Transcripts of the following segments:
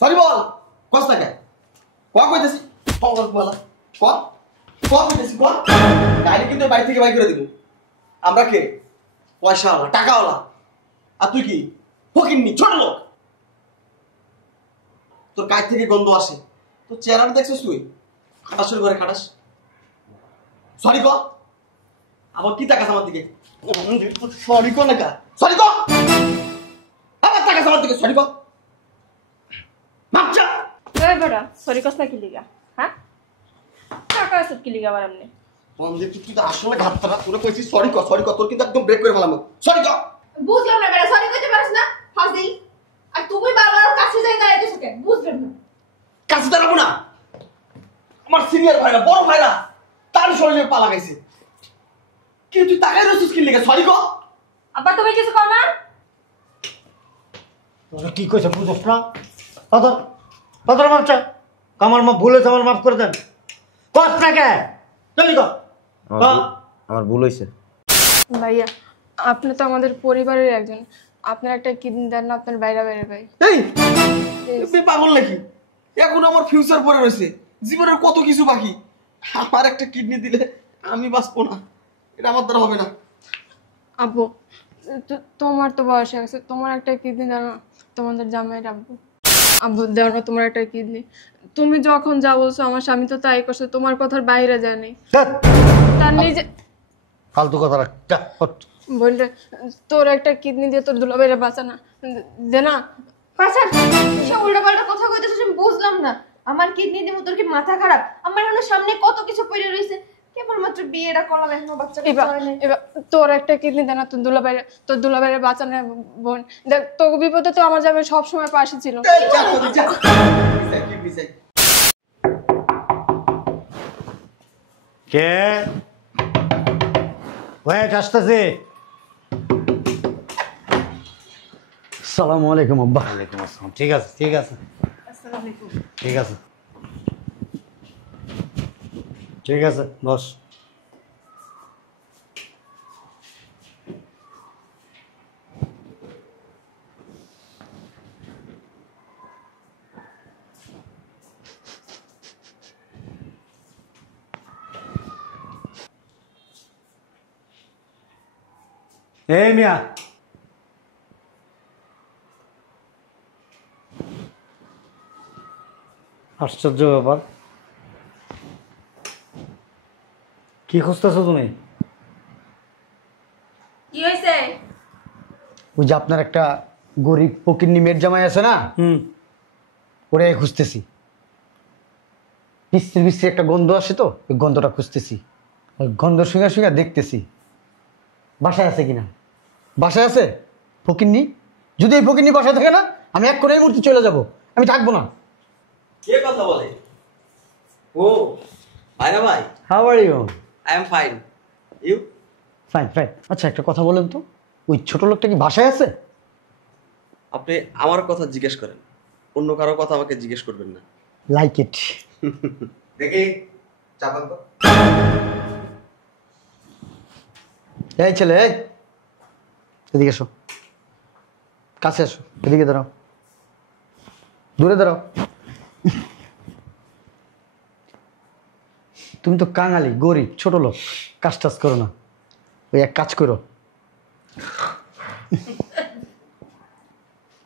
Sorry বল কস টাকা ক কইতেছি ফঙ্গল বলা ক ক কইতেছি ক গাড়ি কিন্তু বাড়ি থেকে বাই করে দিব আমরা কে পয়সাওয়ালা টাকাওয়ালা আর তুই কি ফকিন্নি ছোট লোক তোর কাজ থেকে গন্ধ আসে তোর চেহারাটা দেখছিস তুই খাটাসের ঘরে খাটাস সরি ক আবার কি টাকা আমার দিকে সরি ক না সরি ক আবার টাকা আমার দিকে সরি ক মাপচা এই বড়া সরি কস না কি লিগা হ্যাঁ টাকা আছে কি লিগা আবার আমনে বন্ধু তুই তো আসলে ঘাটতারা তোরে কইছিস সরি ক তোর কিন্তু একদম ব্রেক করে ফেলাম সরি ক বুঝলাম না বেটা সরি কইতে পারিস না ফাজিল আর তুমি বারবার ওর কাছে যাই দাঁড়াইতেছ কেন বুঝলাম না কাছে দাঁড়াবো না আমার সিনিয়র ভাইরা বড় ভাইরা তার শরীরে পা লাগাইছে কি তুই তাকাই রছিস কি লিখে সরি ক আব্বা তুমি কিছু কর না তোরা কি কইছে বুঝছ না পাথর মাপচা আমার মা ভুল হয়েছে আমার মাফ করে দেন কত টাকা চলি কর আমার ভুল হয়েছে ভাইয়া আপনি তো আমাদের পরিবারের একজন আপনার একটা কিডনি দেন না আপনার বাইরে বাইরে ভাই এই তুই পাগল নাকি এখন আমার ফিউচার পড়ে রয়েছে জীবনের কত কিছু বাকি আমার একটা কিডনি দিলে আমি বাঁচবো না এটা আমার দ্বারা হবে না আব্বু তোমার তো বয়স হয়ে গেছে তোমার একটা কিডনি দেন না তোমাদের জামাইয়ের আব্বু আব্বু দেও না তোমার একটা কিডনি তুমি যখন যা বলছো আমার স্বামী তো তাই করছে তোমার কথার বাইরে যায়নি তার নিজে ফালতু কথা রাখ বললে তোর একটা কিডনি দিয়ে তোর দুলাভাইরা বাঁচা না দে না আচ্ছা সব উল্টাপাল্টা কথা কইতেছিস আমি বুঝলাম না আমার কিডনি দিমু তোর কি মাথা খারাপ আমার এখন সামনে কত কিছু পড়ে রইছে কেবলমাত্র বিয়েটা করলাম এখনো বাচ্চাটা হয় নাই এবার তোর একটা কিডনি দেনা তোর দুলাভাইরা বাঁচা না বোন দেখ তোর বিপদে তো আমার জামাই সব সময় পাশে ছিল কে ওয়েট আসতেছে আসসালামু আলাইকুম আব্বা ওয়ালাইকুম আসসালাম ঠিক আছে ঠিক আছে বস এই মিয়া আশ্চর্য ব্যাপার কি খুঁজতেছো তুমি কি হইছে ওই যে আপনার একটা গরিব ফকিন্নি মেয়ের জামাই আছে না ওরে খুঁজতেছি বিশ্রী বিশ্রী একটা গন্ধ আসে তো ওই গন্ধটা খুঁজতেছি ওই গন্ধ শুনে শুনে দেখতেছি বাসায় আছে কিনা বাসায় আছে ফকিন্নি যদি এই ফকিন্নি বাসায় থাকে না আমি এক করে এই মুহূর্তে চলে যাব আমি থাকবো না কে কথা বলে ও ভাইরা ভাই how are you I am fine you fine আচ্ছা একটা কথা বলেন তো ওই ছোট লোকটা কি বাসায় আছে আপনি আমার কথা জিজ্ঞেস করেন অন্য কারো কথা আমাকে জিজ্ঞেস করবেন না লাইক ইট দেখি চাপান তো এই ছেলে এই এদিকে এসো কাছে এসো এদিকে দাঁড়াও দূরে দাঁড়াও তুমি তো কাঙালি গরিব ছোট লোক কাজ টাজ করো না ওই এক কাজ করো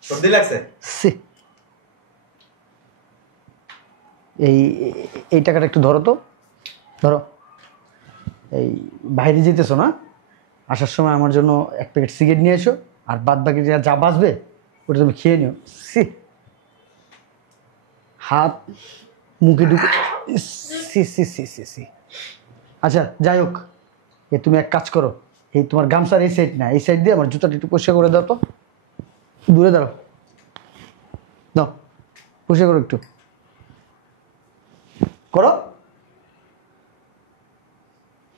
সর্দি লাগছে সে এই টাকাটা একটু ধরো তো ধরো এই বাইরে যেতেছো না আসার সময় আমার জন্য এক প্যাকেট সিগারেট নিয়ে এসো আর বাদ বাকি যা বাঁচবে ওটা তুমি খেয়ে নিও সি হাত মুখে ঢুকে সি আচ্ছা যাই হোক তুমি এক কাজ করো এই তোমার গামছার এই সাইড না এই সাইড দিয়ে আমার জুতাটা একটু পরিষ্কার করে দাও তো দূরে দাঁড়াও দাও পরিষ্কার করো একটু করো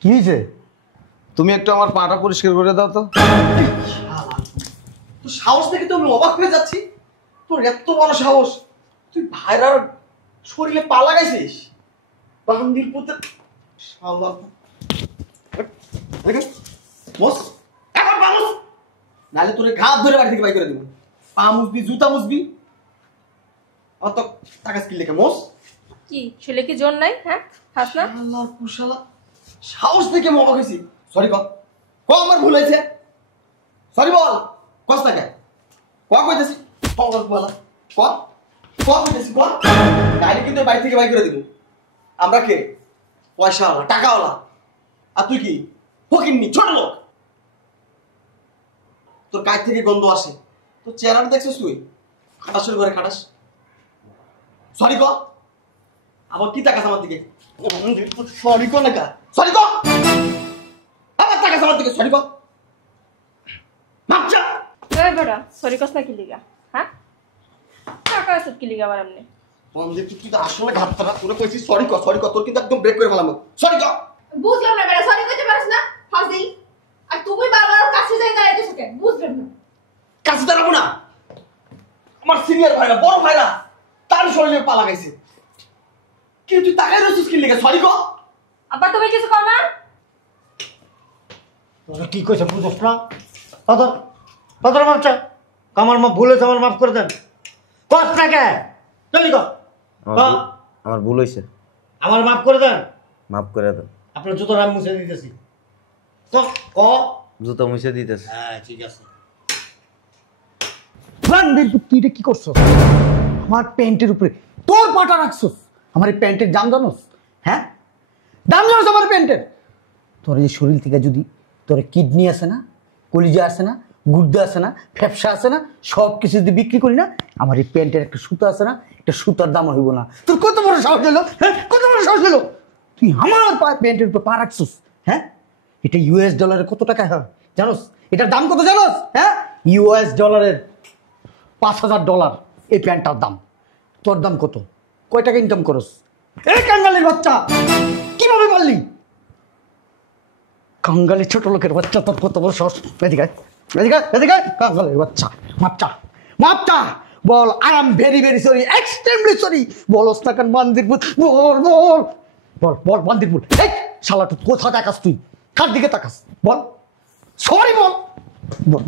কি হয়েছে তুমি একটু আমার পাটা পরিষ্কার করে দাও তো তোর সাহস দেখে তো আমি অবাক হয়ে যাচ্ছি তোর এত বড় সাহস তুই ভাইরার শরীরে পা লাগাইছিস বান্দির পুতে শালা বস এখন পামুস নালে তোরে ঘাত ধরে বাড়ি থেকে বাই করে দেব পা মুসবি জুতা মুসবি অত টাকা কি লেখে মোস কি ছেলে কি জোর নাই? হ্যাঁ হাস না। আল্লাহর কুশালা সাহস থেকে মবা খাইছি। সরি ক আমার ভুল হয়েছে। সরি বল কস টাকা কইতেছি পঙ্গল বলা কইতেছি গাড়ি কিন্তু বাড়ি থেকে বাই করে দিব। আমরা কে? পয়সাওয়ালা টাকাওয়ালা। আর তুই কি ফকিন্নি ছোট লোক। তোর কাজ থেকে গন্ধ আসে। তোর চেহারাটা দেখছিস তুই খাটাসের ঘরে খাটাস। সরি ক আবার কি তাকাস আমার দিকে? সরি ক না সরি ক আবার তাকাস আমার দিকে। সরি ক মাপচা এই বেটা সরি কস না কি লিগা? হ্যাঁ টাকা আছে কি লিগা আবার এমনি? বন্ধু তুই তো আসলে ঘাটতারা তোরে কইছিস সরি ক তোর কিন্তু একদম ব্রেক করে ফেলাম। সরি ক বুঝলাম না বেটা, সরি কইতে পারিস না ফাজিল। আর তুমি বারবার ওর কাছে যাই দাঁড়াইতেছ কেন? বুঝলাম না। কাছে দাঁড়াবো না। আমার সিনিয়র ভাইরা বড় ভাইরা তার শরীরে পা লাগাইছে। কি তুই তাকাই রয়েছিস কি লেগে? সরি ক আব্বা তুমি কিছু কর না। তোরা কি কইছে বুঝছ না? কতর মাপচা আমার মাপ ভুল হয়েছে, আমার মাফ করে দেন। কত টাকা চলি ক আমার ভুল হয়েছে, আমার মাফ করে দেন। মাফ করে দেন। আপনার জুতোর আমি মুছে দিতেছি। ক ক জুতো মুছে দিতেছে। হ্যাঁ ঠিক আছে। তুই এটা কি করছো? আমার প্যান্টের উপরে তোর পাটা রাখছস। আমার এই প্যান্টের দাম জানোস? হ্যাঁ দাম জানোস আমার প্যান্টের? তোর এই শরীর থেকে যদি তোর কিডনি আছে না, কলিজা আছে না, গুর্দা আছে না, ফ্যাপসা আছে না, সব কিছু যদি বিক্রি করি না, আমার এই প্যান্টের একটা সুতা আছে না, একটা সুতার দাম হইব না। তোর কত বড় সাহস হলো? হ্যাঁ কত বড় সাহস হলো? তুই আমার প্যান্টের উপর পা রাখছস। হ্যাঁ এটা ইউএস ডলারে কত টাকা হয় জানোস? এটার দাম কত জানোস? হ্যাঁ ইউএস ডলারের $5,000 এই প্যান্টটার দাম। তোর দাম কত? কয় টাকা ইনকাম করস? এই কাঙ্গালের বাচ্চা কিভাবে বললি? কাঙ্গালি ছোট লোকের বাচ্চা, তোর কত বড় সাহস? এদিকে কাঙ্গালের বাচ্চা। মাপটা বল I am very very sorry, extremely sorry. বল ওস্তাকান বান্দিরপুর বল বল বল বল বান্দিরপুর। এই শালা তুই কোথা তাকাস? তুই কার দিকে তাকাস? বল সরি বল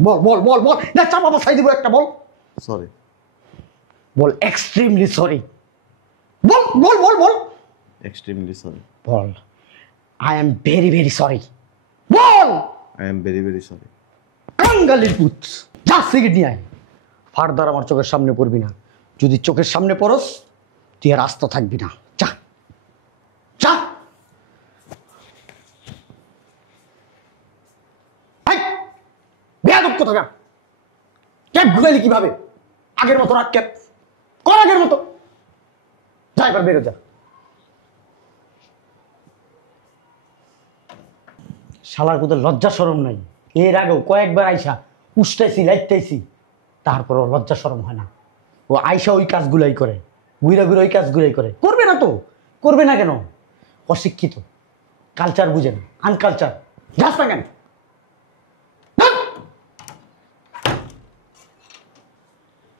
বল বল বল বল না চাপা বসাই দিব একটা। বল সরি। বল এক্সট্রিমলি সরি। বল বল বল বল এক্সট্রিমলি সরি। বল I am very very sorry. বল I am very very sorry. কাঙ্গালির পুত যা সিগারেট নিয়ে আয়। ফার্দার আমার চোখের সামনে পড়বি না। যদি চোখের সামনে পড়স তুই আর আস্ত থাকবি না। যা যা। বেয়াদব কোথাকার। ক্যাপ ঘুরাইলি কিভাবে? আগের মতো রাখ ক্যাপ কর, আগের মতো। যা এবার বেরো যা। শালার কোথাও লজ্জা শরম নাই। এর আগেও কয়েকবার আইসা উষ্টাইছি লাইটাইছি, তারপর ওর লজ্জা শরম হয় না। ও আইসা ওই কাজগুলাই করে, ঘুরা ঘুরে ওই কাজগুলাই করে। করবে না তো, করবে না কেন? অশিক্ষিত, কালচার বুঝে না, আনকালচার। যাস না কেন?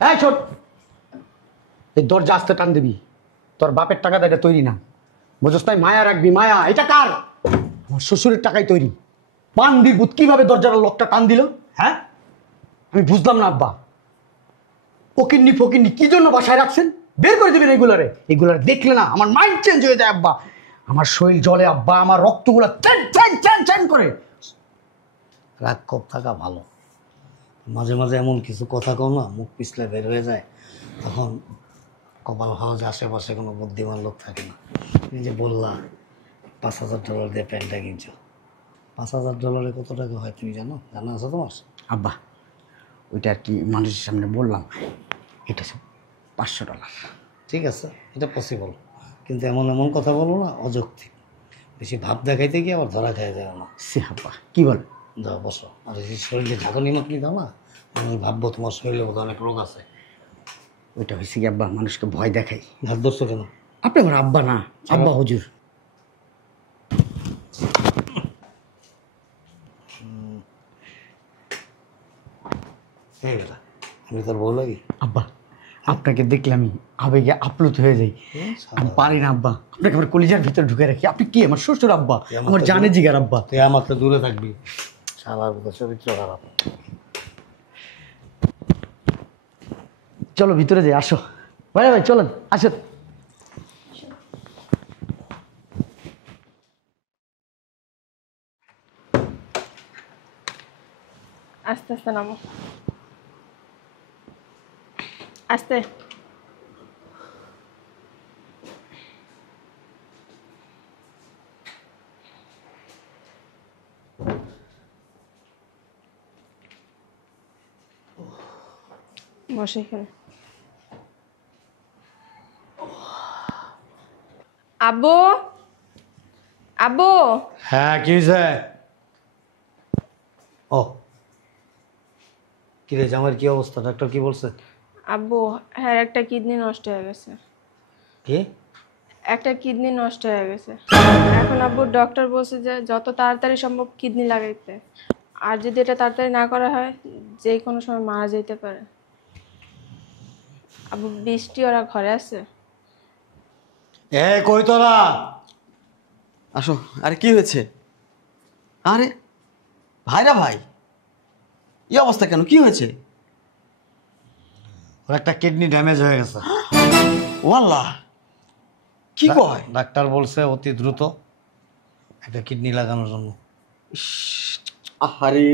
এই ছোট, এই দরজা আসতে টান দিবি। তোর বাপের টাকাটা এটা তৈরি না, বুঝছ তাই? মায়া রাখবি, মায়া। এটা কার? আমার শ্বশুরের টাকায় তৈরি। বান্দির ভূত কিভাবে দরজার লকটা টান দিল? হ্যাঁ আমি বুঝলাম না আব্বা। ফকিন্নি ফকিন্নি কি জন্য বাসায় রাখছেন? বের করে দেবেন এগুলারে। এগুলার দেখলে না আমার মাইন্ড চেঞ্জ হয়ে যায় আব্বা। আমার শরীর জ্বলে আব্বা, আমার রক্তগুলা চ্যান চ্যান চ্যান চ্যান করে। রাগ কম থাকা ভালো। মাঝে মাঝে এমন কিছু কথা কও না, মুখ পিছলে বের হয়ে যায়, তখন কপাল হাওয়া যে আশেপাশে কোনো বুদ্ধিমান লোক থাকে না। তুমি যে বললা $5,000 দিয়ে প্যান্টটা কিনছো, $5,000 কত টাকা হয় তুমি জানো? জানা আছে তোমার? আব্বা ওইটা আর কি মানুষের সামনে বললাম। এটা $500। ঠিক আছে, এটা পসিবল, কিন্তু এমন এমন কথা বলো না অযৌক্তিক। বেশি ভাব দেখাইতে গিয়ে আবার ধরা খাই যায় না। সে আব্বা কি বল? যাও বসো। আর এই শরীরে ঝাঁকুনি মাকুনি দাও না, আমি ভাববো তোমার শরীরে বোধ অনেক রোগ আছে। ওইটা হয়েছে কি আব্বা, মানুষকে ভয় দেখাই। ভাত ধরছো কেন? আপনি আমার আব্বা না, আব্বা হুজুর। এই বেটা, আমি তোর বউ লাগি? আব্বা আপনাকে দেখলে আমি আবেগে আপ্লুত হয়ে যাই। আমি পারি না আব্বা, আপনাকে আমার কলিজার ভিতরে ঢুকে রাখি। আপনি কি আমার শ্বশুর আব্বা, আমার জানে জিগার আব্বা। তুই আমার তো দূরে থাকবি, শালার মতো চরিত্র খারাপ। চলো ভিতরে যাই, আসো। ভাই ভাই চলেন আসেন। আস্তে আস্তে নামো, আস্তে। বসে এখানে। আব্বু, আব্বু। হ্যাঁ কি হয়েছে? ও কি রে জামাইয়ের কি অবস্থা? ডাক্তার কি বলছে? আব্বু, হ্যাঁ একটা কিডনি নষ্ট হয়ে গেছে। কি? একটা কিডনি নষ্ট হয়ে গেছে। এখন আব্বু ডক্টর বলছে যে যত তাড়াতাড়ি সম্ভব কিডনি লাগাইতে, আর যদি এটা তাড়াতাড়ি না করা হয় যে কোনো সময় মারা যেতে পারে। আব্বু, বৃষ্টি ওরা ঘরে আছে? এ কই তোরা? আসো। আরে কি হয়েছে? আরে ভাইরা ভাই, এই অবস্থা কেন? কি হয়েছে? ওর একটা কিডনি ড্যামেজ হয়ে গেছে। ওয়াল্লাহ, কি কয়? ডাক্তার বলছে অতি দ্রুত একটা কিডনি লাগানোর জন্য। আহারে,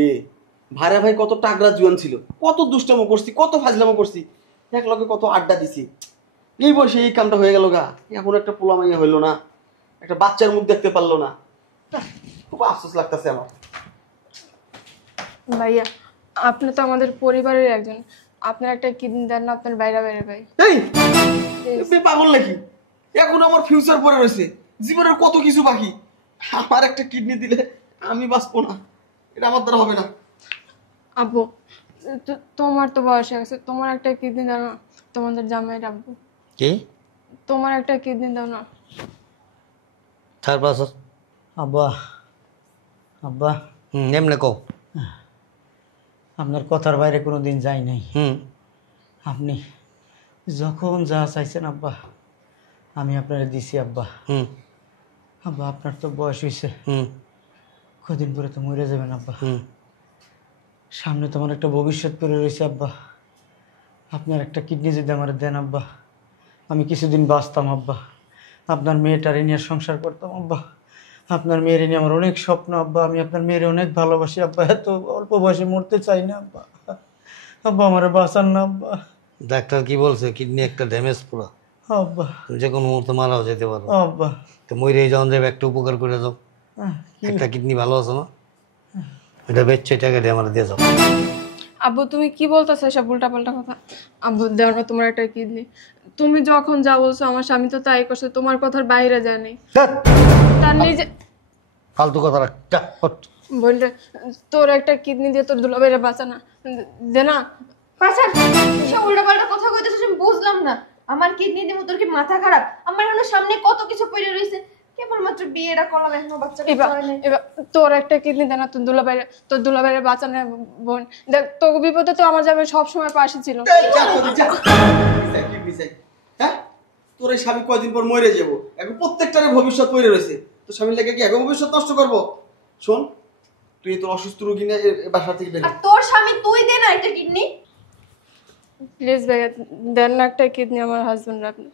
ভাইরা ভাই কত টাগরা জুয়ান ছিল, কত দুষ্টামো করছি, কত ফাজলামো করছি, এক লগে কত আড্ডা দিছি। এই বয়সে এই কামটা হয়ে গেল গা। এখন একটা পোলা মাইয়া হইলো না, একটা বাচ্চার মুখ দেখতে পারলো না। খুব আফসোস লাগতেছে আমার। ভাইয়া, আপনি তো আমাদের পরিবারের একজন, আপনার একটা কিডনি দেন না আপনার বাইরে বাইরে ভাই। এই তুই পাগল নাকি? এখন আমার ফিউচার পড়ে রয়েছে, জীবনের কত কিছু বাকি। আমার একটা কিডনি দিলে আমি বাঁচবো না, এটা আমার দ্বারা হবে না। আব্বু, তোমার তো বয়স হয়ে গেছে, তোমার একটা কিডনি দাও না, তোমাদের জামাইয়ের আব্বু। কি? তোমার একটা কিডনি দাও না। 4 বছর। আব্বা, আব্বা, এমনি কও। আপনার কথার বাইরে কোনো দিন যাই নাই। আপনি যখন যা চাইছেন আব্বা আমি আপনারে দিছি আব্বা। আব্বা আপনার তো বয়স হয়েছে, কদিন পরে তো মরে যাবেন আব্বা। সামনে তোমার একটা ভবিষ্যৎ পড়ে রয়েছে আব্বা। আপনার একটা কিডনি যদি আমার দেন আব্বা, আমি কিছুদিন বাঁচতাম আব্বা। আপনার মেয়েটারে নিয়ে সংসার করতাম আব্বা। আপনার মেয়ের নিয়ে আমার অনেক স্বপ্ন আব্বা। আমি আপনার মেয়ের অনেক ভালোবাসি আব্বা। এত অল্প বয়সে মরতে চাই না আব্বা। আব্বা আমার বাঁচান না আব্বা। ডাক্তার কি বলছে? কিডনি একটা ড্যামেজ পুরো আব্বা, যে কোনো মুহূর্তে মারাও যেতে পারো। আব্বা, তো মরে যখন যাবে একটা উপকার করে যাও। একটা কিডনি ভালো আছে না, এটা বেচছে টাকা দিয়ে আমার দিয়ে যাও। আব্বু, তুমি কি বলতেছো এসব উল্টাপাল্টা কথা? আব্বু, দেও না তোমার একটা কিডনি। তুমি যখন যা বলছো আমার স্বামী তো তাই করছে, তোমার কথার বাইরে যায়নি। তার নিজে ফালতু কথা রাখ। বললে তোর একটা কিডনি দিয়ে তোর দুলাভাইরা বাঁচা না, দে না। আচ্ছা, কিসব উল্টাপাল্টা কথা কইতেছিস আমি বুঝলাম না। আমার কিডনি দিব, তোর কি মাথা খারাপ? আমার এখন সামনে কত কিছু পড়ে রইছে, কেবলমাত্র বিয়েটা করলাম, এখনো বাচ্চা এবার হয় নাই। এবার তোর একটা কিডনি দে না, তোর দুলাভাইরা বাঁচা না। বোন দেখ, তোর বিপদে তো আমার জামাই সবসময় পাশে ছিল। এই যা তোদের যা। কিডনি চাই? হ্যাঁ, তোর এই স্বামী কয়দিন পর মরে যাবো, এখন প্রত্যেকটারে ভবিষ্যৎ পড়ে রয়েছে। তো স্বামীর লেগে কি এখন ভবিষ্যৎ নষ্ট করবো? শোন, তুই তোর অসুস্থ রোগী নিয়ে বাসা থেকে বের হ। আর তোর স্বামী তুই দে না একটা কিডনি। প্লিজ ভাইয়া, দেন না একটা কিডনি আমার হাজবেন্ড। আপনি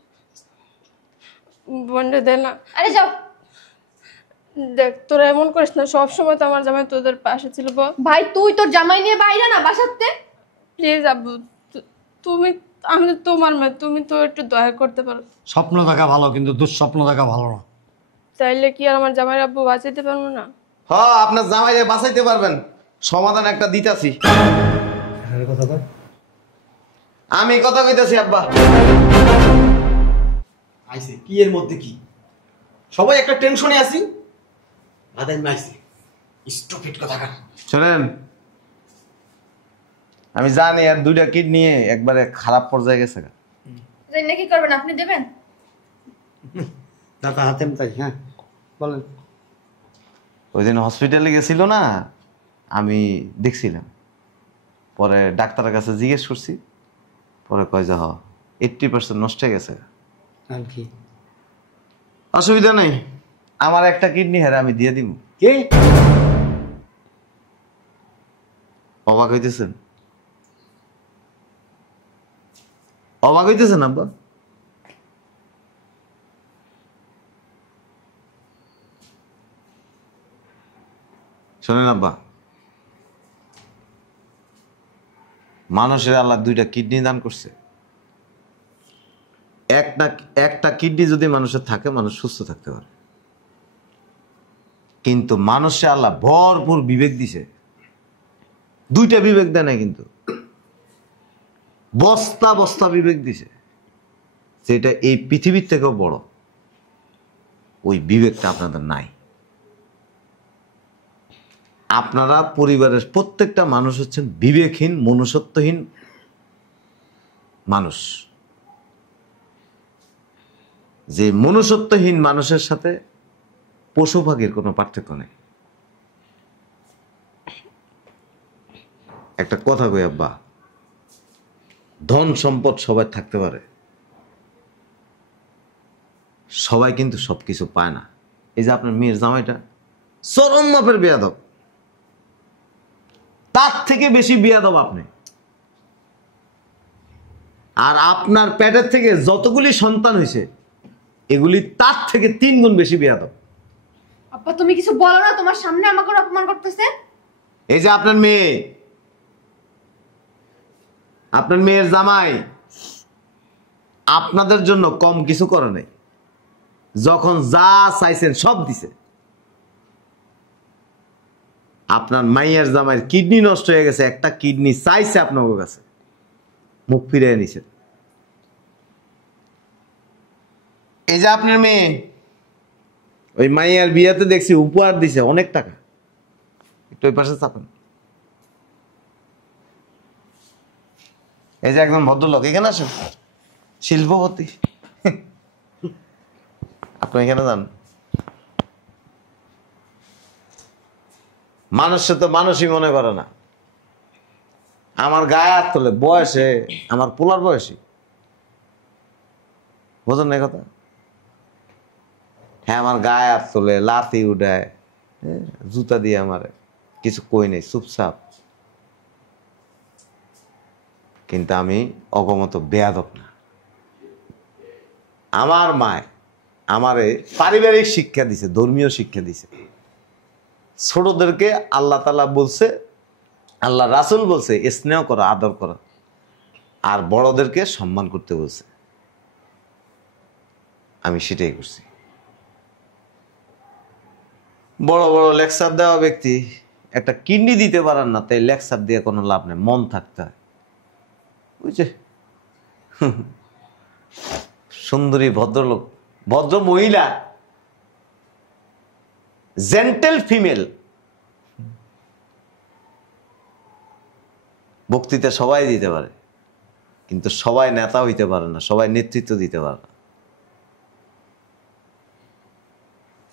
বোনটা দেন না। আরে যাও। দেখ, তোরা এমন করিস না, সবসময় তো আমার জামাই তোদের পাশে ছিল। ভাই তুই তোর জামাই নিয়ে বাইরে না বাসাতে। প্লিজ আব্বু, তুমি, আমি তো তোমার মেয়ে, তুমি তো একটু দয়া করতে পারো। স্বপ্ন দেখা ভালো, কিন্তু দুঃস্বপ্ন দেখা ভালো না। চাইলে কি আর আমার জামাইয়ের আব্বু বাঁচাইতে পারবো না? হ্যাঁ, আপনার জামাইরে বাঁচাইতে পারবেন, সমাধান একটা দিতাছি। কথা কয়। আমি কথা কইতাছি আব্বা। আইছে কি এর মধ্যে কি? সবাই একটা টেনশনে আছি, বাদাই মাইছে স্টুপিড কথাকার। শোনেন, আমি জানি আর 2টা কিডনি একবারে খারাপ পর্যায়ে গেছে। জানি না কি করবেন, আপনি দেবেন? দাদা হাতে তাই। হ্যাঁ বলেন। ওই দিন হসপিটালে গেছিল না, আমি দেখছিলাম। পরে ডাক্তারের কাছে জিজ্ঞেস করছি, পরে কয় যে 80% নষ্ট হয়ে গেছে। আর কি? অসুবিধা নেই, আমার একটা কিডনি হেরে আমি দিয়ে দিব। কি? অবাক হইতেছেন? অবাক হইতেছেন আব্বা? শোনেন আব্বা, মানুষের আল্লাহ 2টা কিডনি দান করছে। একটা কিডনি যদি মানুষের থাকে, মানুষ সুস্থ থাকতে পারে। কিন্তু মানুষে আল্লাহ ভরপুর বিবেক দিছে। 2টা বিবেক দেয় নাই, কিন্তু বস্তা বস্তা বিবেক দিছে, যেটা এই পৃথিবীর থেকেও বড়। ওই বিবেকটা আপনাদের নাই। আপনারা পরিবারের প্রত্যেকটা মানুষ হচ্ছেন বিবেকহীন, মনুষ্যত্বহীন মানুষ। যে মনুষ্যত্বহীন মানুষের সাথে পশু পাখির কোনো পার্থক্য নেই। একটা কথা কই আব্বা, ধন সম্পদ সবাই থাকতে পারে, সবাই কিন্তু সবকিছু পায় না। এই যে আপনার মেয়ের জামাইটা চরম মাপের বেয়াদব, তার থেকে বেশি বেয়াদব আপনি। আর আপনার পেটের থেকে যতগুলি সন্তান হয়েছে, এগুলি তার থেকে 3 গুণ বেশি বেয়াদব। আব্বা তুমি কিছু বলো না, তোমার সামনে আমাকে অপমান করতেছে। এই যে আপনার মেয়ে, আপনার মেয়ের জামাই আপনাদের জন্য কম কিছু করে নাই। যখন যা চাইছেন সব দিছে। আপনার মাইয়ার জামাইয়ের কিডনি নষ্ট হয়ে গেছে, একটা কিডনি চাইছে আপনার কাছে, মুখ ফিরিয়ে নিছে। এই যে আপনার মেয়ে, ওই মাইয়ার বিয়াতে দেখছি উপহার দিছে অনেক টাকা। একটু ওই পাশে চাপেন। এই যে একজন ভদ্রলোক, এখানে আসেন, শিল্পপতি। আপনি এখানে যান। মানুষে তো মানুষই মনে করে না। আমার গায়ে হাত তোলে, বয়সে আমার পোলার বয়সী। বোঝেন না কথা? হ্যাঁ, আমার গায়ে হাত তোলে, লাথি উঠায়, জুতা দিয়ে আমারে, কিছু কই নেই, চুপচাপ। কিন্তু আমি অগমত বেয়াদব না। আমার মায় আমারে পারিবারিক শিক্ষা দিছে, ধর্মীয় শিক্ষা দিছে। ছোটদেরকে আল্লাহ তাআলা বলছে, আল্লাহ রাসূল বলছে স্নেহ করা, আদর করা, আর বড়দেরকে সম্মান করতে বলছে। আমি সেটাই করছি। বড় বড় লেকচার দেওয়া ব্যক্তি একটা কিডনি দিতে পারেন না, তাই লেকচার দিয়ে কোনো লাভ নেই, মন থাকতে হয়। বুঝছে? সুন্দরী ভদ্রলোক, ভদ্র মহিলা, জেন্টেল ফিমেল, বক্তৃতা সবাই দিতে পারে, কিন্তু সবাই নেতা হইতে পারে না, সবাই নেতৃত্ব দিতে পারে না।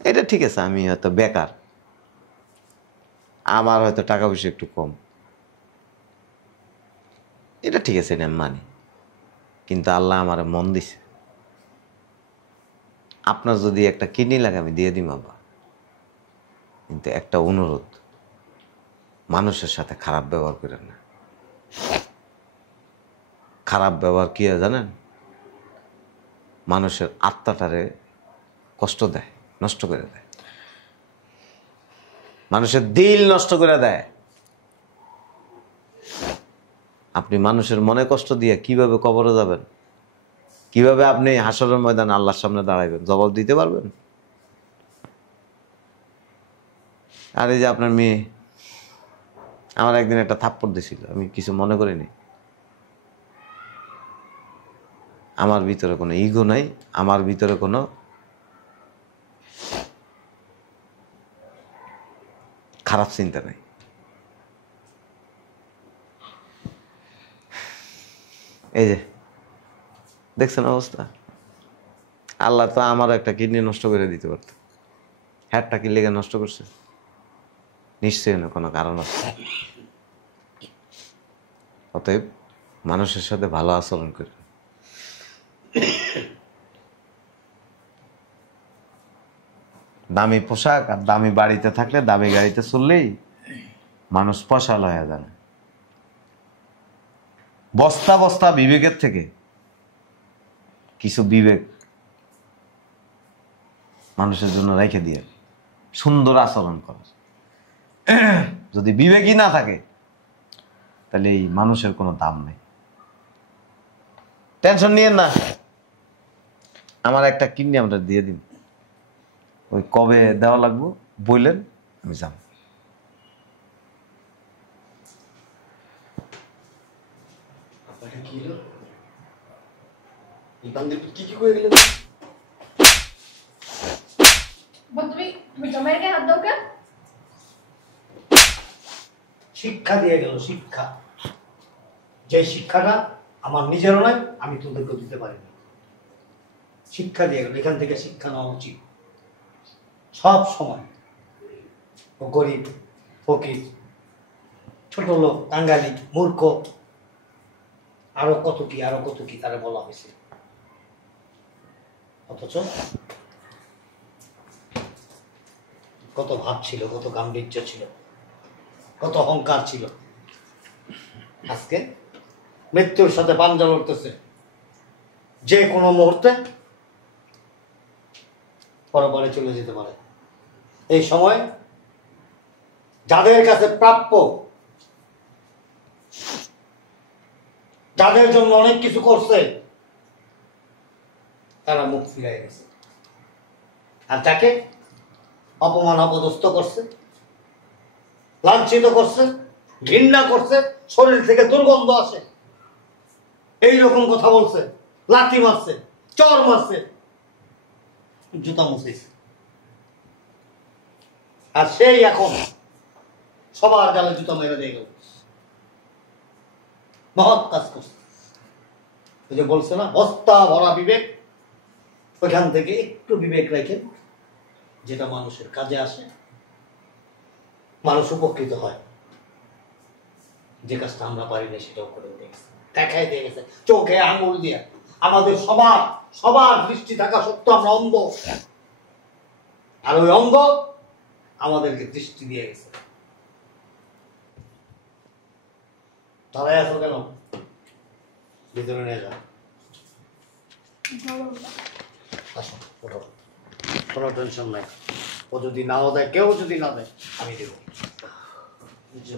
এটা ঠিক আছে, আমি হয়তো বেকার, আমার হয়তো টাকা পয়সা একটু কম, এটা ঠিক আছে, এটা আমি মানি। কিন্তু আল্লাহ আমার মন দিছে। আপনার যদি একটা কিডনি লাগে আমি দিয়ে দিই বাবা, কিন্তু একটা অনুরোধ, মানুষের সাথে খারাপ ব্যবহার করেন না। খারাপ ব্যবহার কি হয় জানেন? মানুষের আত্মাটারে কষ্ট দেয়, নষ্ট করে দেয়, মানুষের দিল নষ্ট করে দেয়। আপনি মানুষের মনে কষ্ট দিয়ে কিভাবে কবরে যাবেন? কিভাবে আপনি হাসরের ময়দানে আল্লাহর সামনে দাঁড়াইবেন? জবাব দিতে পারবেন? আর এই যে আপনার মেয়ে আমার একদিন একটা থাপ্পড় দিছিল, আমি কিছু মনে করিনি। আমার ভিতরে কোনো ইগো নাই, আমার ভিতরে কোনো খারাপ চিন্তা নাই। এই যে দেখছেন অবস্থা, আল্লাহ তো আমার একটা কিডনি নষ্ট করে দিতে পারত, হ্যাটটা কি লেগে নষ্ট করছে? নিশ্চয়ই না, কোনো কারণ আছে। অতএব মানুষের সাথে ভালো আচরণ করে। দামি পোশাক আর দামি বাড়িতে থাকলে, দামি গাড়িতে চললেই মানুষ পয়সা লয়া যায়। বস্তা বস্তা বিবেকের থেকে কিছু বিবেক মানুষের জন্য রেখে দিয়ে সুন্দর আচরণ করার। যদি বিবেকই না থাকে তাহলে এই মানুষের কোনো দাম নেই। টেনশন নিয়েন না, আমার একটা কিডনি আমরা দিয়ে দিন, ওই কবে দেওয়া লাগবো বললেন আমি যাব। কি কি করে গেলেন? তুমি জামাইয়ের গায়ে হাত দাও কেন? শিক্ষা দিয়ে গেল, শিক্ষা। যে শিক্ষাটা আমার নিজেরও নয়, আমি তোদেরকে দিতে পারিনি। শিক্ষা দিয়ে গেল, এখান থেকে শিক্ষা নেওয়া উচিত। সব সময় ও গরিব, ফকির, ছোট লোক, কাঙ্গালি, মূর্খ, আরো কত কি তারা বলা হয়েছে। অথচ কত ভাব ছিল, কত গাম্ভীর্য ছিল, কত অহংকার ছিল। আজকে মৃত্যুর সাথে পাঞ্জা লড়তেছে, যে কোনো মুহূর্তে পরপারে চলে যেতে পারে। এই সময় যাদের কাছে প্রাপ্য, যাদের জন্য অনেক কিছু করছে, তারা মুখ ফিরাই গেছে। আর যাকে অপমান অপদস্থ করছে, লাঞ্ছিত করছে, ঘৃণা করছে, শরীর থেকে দুর্গন্ধ আসে, এইরকম কথা বলছে, লাথি মারছে, চর মারছে, জুতা মুছেছে, আর সেই এখন সবার গালে জুতা মেরে দিয়ে গেল। মহৎ কাজ করছে। ওই যে বলছে না, বস্তা ভরা বিবেক, ওইখান থেকে একটু বিবেক রেখে যেটা মানুষের কাজে আসে, মানুষ উপকৃত হয়। যে কাজটা আমরা পারি না সেটাও করে গেছে, দেখাই দিয়ে গেছে চোখে আঙুল দিয়ে। আমাদের সবার দৃষ্টি থাকা সত্ত্বেও আমরা অন্ধ, আর ওই অন্ধ আমাদেরকে দৃষ্টি দিয়ে গেছে। দাঁড়ায় আছো কেন? ভিতরে নিয়ে যাও। আসো, ওঠো। কোনো টেনশন নাই। ও যদি নাও দেয়, কেউ যদি না দেয়, আমি দেবো। বুঝছো?